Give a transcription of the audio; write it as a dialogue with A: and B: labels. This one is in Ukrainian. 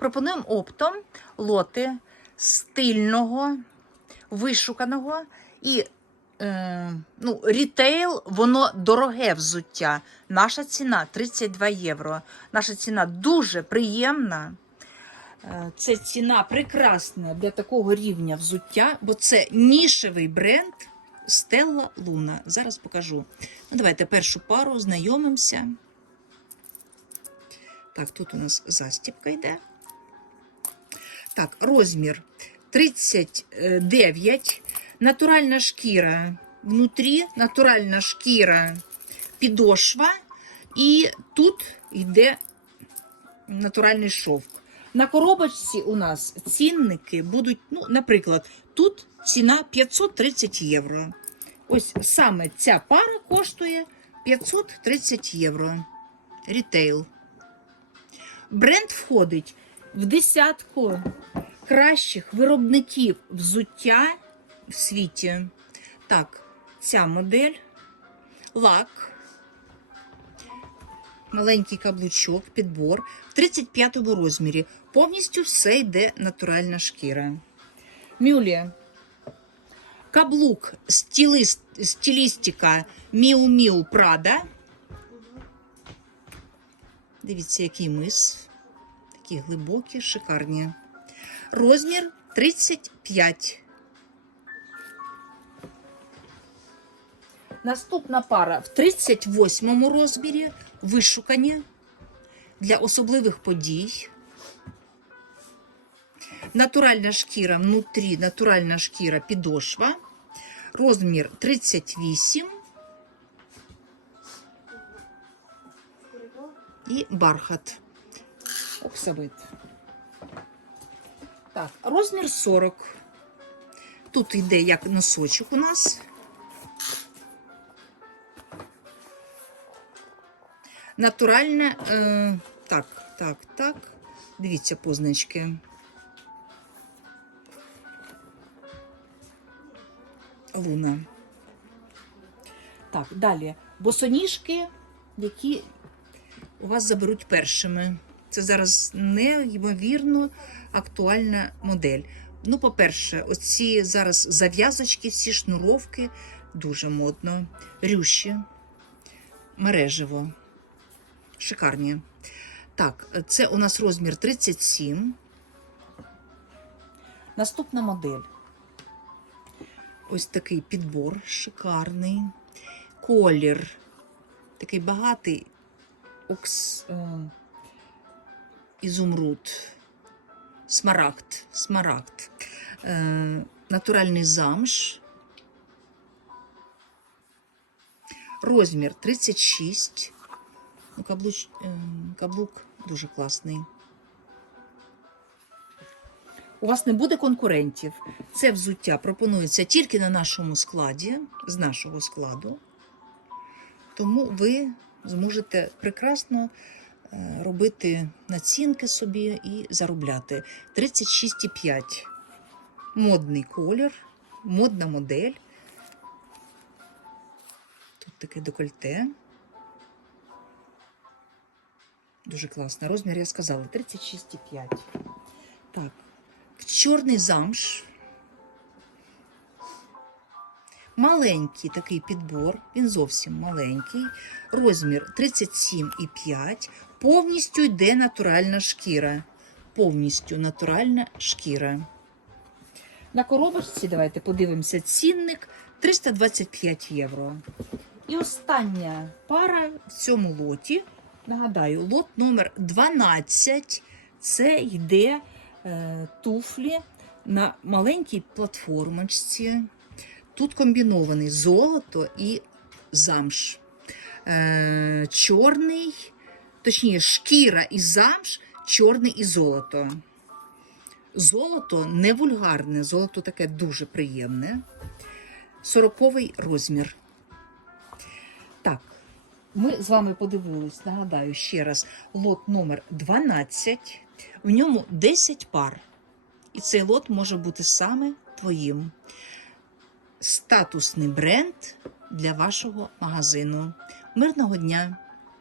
A: Пропонуємо оптом лоти стильного, вишуканого і е, ну, рітейл, воно дороге взуття. Наша ціна 32 євро. Наша ціна дуже приємна. Е, Це ціна прекрасна для такого рівня взуття, бо це нішевий бренд Stella Luna. Зараз покажу. Ну, давайте першу пару знайомимося. Так, тут у нас застібка йде. Так, розмір 39. Натуральна шкіра. Внутрі натуральна шкіра підошва. І тут йде натуральний шовк. На коробочці у нас цінники будуть, ну, наприклад, тут ціна 530 євро. Ось саме ця пара коштує 530 євро. Рітейл. Бренд входить в десятку кращих виробників взуття в світі. Так, ця модель, лак, маленький каблучок, підбор в 35 розмірі. Повністю все йде натуральна шкіра. Мюлі. Каблук, стилист, стилістика Міу Міу Прада. Дивіться, який мис. Такі глибокі, шикарні. Розмір 35. Наступна пара в 38 розмірі. Вишукані для особливих подій. Натуральна шкіра внутрі, натуральна шкіра підошва. Розмір 38. І бархат. Оксамит. Так, розмір 40. Тут йде як носочок у нас. Натуральне. Е, так, так, так. Дивіться позначки. Луна. Так, далі. Босоніжки, які у вас заберуть першими. Це зараз неймовірно актуальна модель. Ну, по-перше, оці зараз зав'язочки, всі шнуровки дуже модно. Рющі, мережево. Шикарні. Так, це у нас розмір 37. Наступна модель. Ось такий підбор шикарний. Колір. Такий багатий окс, е, ізумруд. Смарагд. Смарагд. Е, натуральний замш. Розмір 36. Ну, каблуч, е, каблук дуже класний. У вас не буде конкурентів. Це взуття пропонується тільки на нашому складі, з нашого складу. Тому ви зможете прекрасно робити націнки собі і заробляти. 36,5. Модний колір, модна модель. Тут таке декольте. Дуже класно. Розмір я сказала 36,5. Так, чорний замш. Маленький такий підбор, він зовсім маленький. Розмір 37,5. Повністю йде натуральна шкіра. Повністю натуральна шкіра. На коробочці давайте подивимося цінник 325 євро. І остання пара в цьому лоті. Нагадаю, лот номер 12. Це йде е, туфлі на маленькій платформочці. Тут комбінований золото і замш. Е, чорний, точніше, шкіра і замш, чорний і золото. Золото не вульгарне, золото таке дуже приємне. Сороковий розмір. Так, ми з вами подивились, нагадаю ще раз, лот номер 12. В ньому 10 пар. І цей лот може бути саме твоїм. Статусний бренд для вашого магазину. Мирного дня!